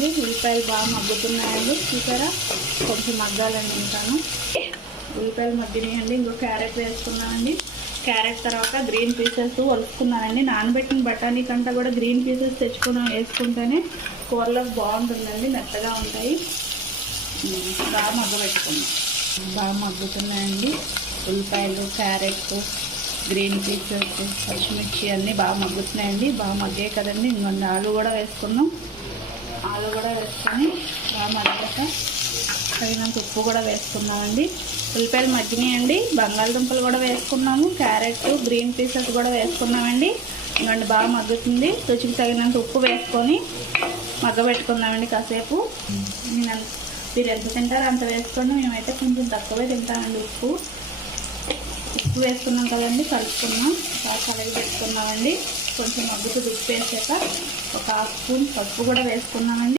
మగ్గిపోయిందండి. ఉల్లిపాయలు బాగా మగ్గుతున్నాయండి. చూసారా, కొంచెం మగ్గాలండి ఉంటాను. ఉల్లిపాయలు మగ్గినాయండి. ఇంకో క్యారెట్ వేసుకున్నానండి. క్యారెట్ తర్వాత గ్రీన్ పీసెస్ వలుసుకున్నానండి. నానబెట్టిన బఠానీ కంటే కూడా గ్రీన్ పీసెస్ వేసుకుంటేనే కూరలో బాగుంటుందండి, మెత్తగా ఉంటాయి. బాగా మగ్గబెట్టుకున్నాం. బాగా మగ్గుతున్నాయండి. ఉల్లిపాయలు, క్యారెట్, గ్రీన్ పీసెస్, పచ్చిమిర్చి అన్నీ బాగా మగ్గుతున్నాయండి. బాగా మగ్గాయి కదండి. ఇంకొన్ని ఆలు కూడా వేసుకున్నాం. ఆలు కూడా వేసుకొని బాగా మగ్గాక తగినంత ఉప్పు కూడా వేసుకున్నామండి. ఉల్లిపాయలు మగ్గినాయండి. బంగాళదుంపలు కూడా వేసుకున్నాము. క్యారెట్, గ్రీన్ పీసెస్ కూడా వేసుకున్నామండి. ఇంకొండి బాగా మగ్గుతుంది. రుచికి తగినంత ఉప్పు వేసుకొని మగ్గబెట్టుకుందామండి కాసేపు. మీరు ఎంత తింటారో అంత వేసుకోండి. మేమైతే కొంచెం తక్కువే తింటామండి. ఉప్పు వేసుకున్నాం కదండి, కలుపుకున్నాం. బాగా కలిగి పెట్టుకున్నామండి. కొంచెం మగ్గుతూ ఉప్పు వేసాక ఒక 1/2 స్పూన్ పసుపు కూడా వేసుకున్నామండి.